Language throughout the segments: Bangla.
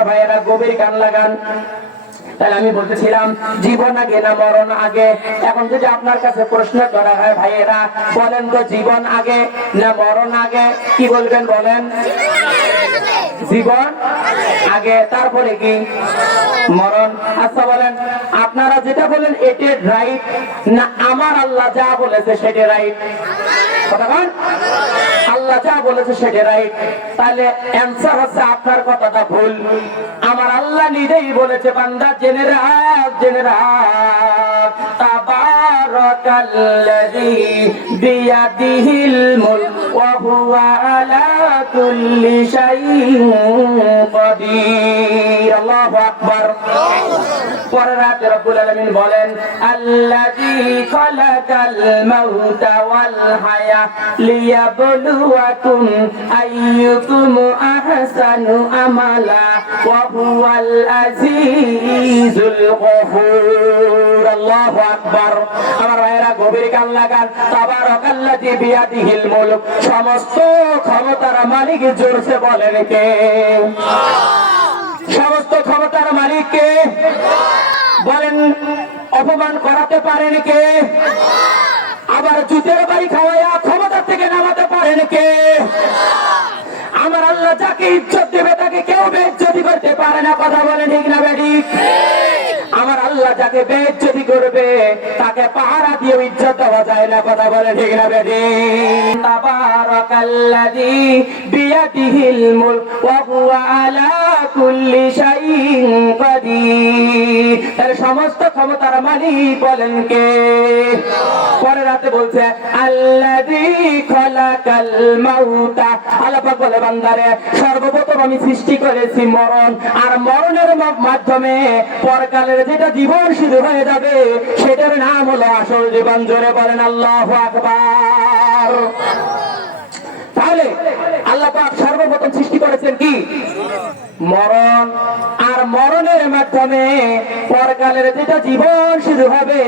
আমার ভাইয়েরা গভীর কান লাগান। তাহলে আমি বলতেছিলাম জীবন আগে না মরণ আগে। এখন যদি আপনার কাছে প্রশ্ন করা হয় ভাইয়েরা বলেন তো জীবন আগে না মরণ আগে, কি বলবেন বলেন? জীবন আগে, তারপরে কি মরণ। আচ্ছা বলেন আপনারা যেটা বলেন এটা রাইট না আমার আল্লাহ যা বলেছে সেটা রাইট? কথা বল, আল্লাহ যা বলেছে সেটা রাইট। তাহলে অ্যান্সার হচ্ছে আপনার কথাটা ভুল। আমার আল্লাহ নিজেই বলেছে বান্দা জেনে রাখ, জেনে রাখ, তাবারাকাল্লাযী বিয়াদিহিল মুলক ওয়া হুয়া আলা কুল্লি শাইইন কাদির। আল্লাহু আকবার। পরের আয়াতে রব্বুল আলামিন বলেন আল্লাযী খালাকাল মাউতা ওয়াল হায়া লিয়াবলুয়াকুম আইয়ুকুম আহসানু আমালা ওয়া হুয়াল আজিজুল গফুর। আল্লাহু আকবার। আমার ভাইয়েরা গভীর কান লাগান। তাবারাকাল্লাযী বিয়াদিহিল মুলক, সমস্ত ক্ষমতার মালিক জোরসে বলেন কে? সমস্ত ক্ষমতার মালিক কে? বলেন। অপমান করাতে পারেন কে? আবার জুতের বাড়ি খাওয়াইয়া ক্ষমতা থেকে নামাতে পারেন কে? আমার আল্লাহ যাকে ইজ্জত দেবে তাকে কেউ বেইজ্জতি করতে পারে না। কথা বলেন ঠিক না বেঠিক? আমার আল্লাহ যাকে বেইজ্জতি করবে তাকে পাহারা দিয়ে ইজ্জত দেওয়া যায় না। কথা বলেন ঠিক না বেঠিক? তাবারাকাল্লাযী বিয়াদিহিল মুলক ওয়া হুয়া আলা কুল্লি শাইইন কাদির। তার সমস্ত ক্ষমতার মালিক বলেন কে? পরের রাতে বলছে আল্লাযী খালাকাল মাউতা। আল্লাহ পাক বলে বান্দারে সর্বপ্রথম আমি সৃষ্টি করেছি মরণ, আর মরণের মাধ্যমে পরকালের যেটা জীবন শুরু হয়ে যাবে সেটার নাম হলো আসল জীবন। জোরে বলেন আল্লাহু আকবার। তাহলে আল্লাহ পাক সর্বপ্রথম সৃষ্টি করেছেন কি? মরণ, আর মরণের মাধ্যমে পরকালের যেটা জীবন শুরু হবে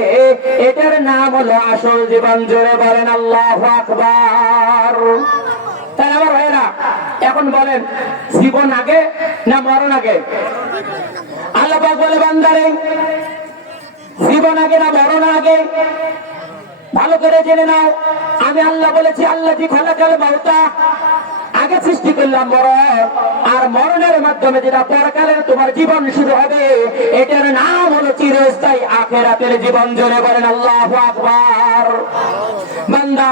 এটার নাম হলো আসল জীবন। জোরে বলেন আল্লাহু আকবার। তাহলে আমার ভাইয়েরা এখন বলেন জীবন আগে না মরণ আগে? আল্লাহ পাক বলে বান্দারে জীবন আগে না মরণ আগে? ভালো করে জেনে নাও। আমি আল্লাহ বলেছি আল্লাযী খালাকাল মাউতা, আগে সৃষ্টি করলাম মরণ, আর মরণের মাধ্যমে যেটা পরকালের তোমার জীবন শুরু হবে এটার নাম হলো চিরস্থায়ী আখিরাতের জীবন। জোরে বলেন আল্লাহু আকবার। বান্দা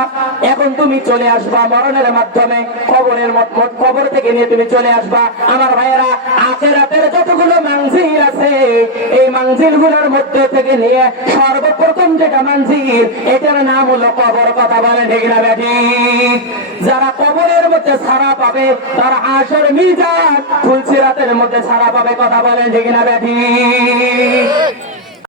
এখন তুমি চলে আসবা মরণের মাধ্যমে, কবর থেকে নিয়ে তুমি চলে আসবা। আমার ভাইয়েরা আখিরাতের যতগুলো মানজিল আছে এই মানজিল গুলোর মধ্যে থেকে নিয়ে সর্বপ্রথম যেটা মানজিল এটার নাম হলো কবর। কথা বলেন ঠিক না বেঠিক? যারা কবরের মধ্যে ছাড়া পাবে তারা হাশর মিজান ফুলসিরাতের মধ্যে ছাড়া পাবে। কথা বলেন ঠিক না বেঠিক?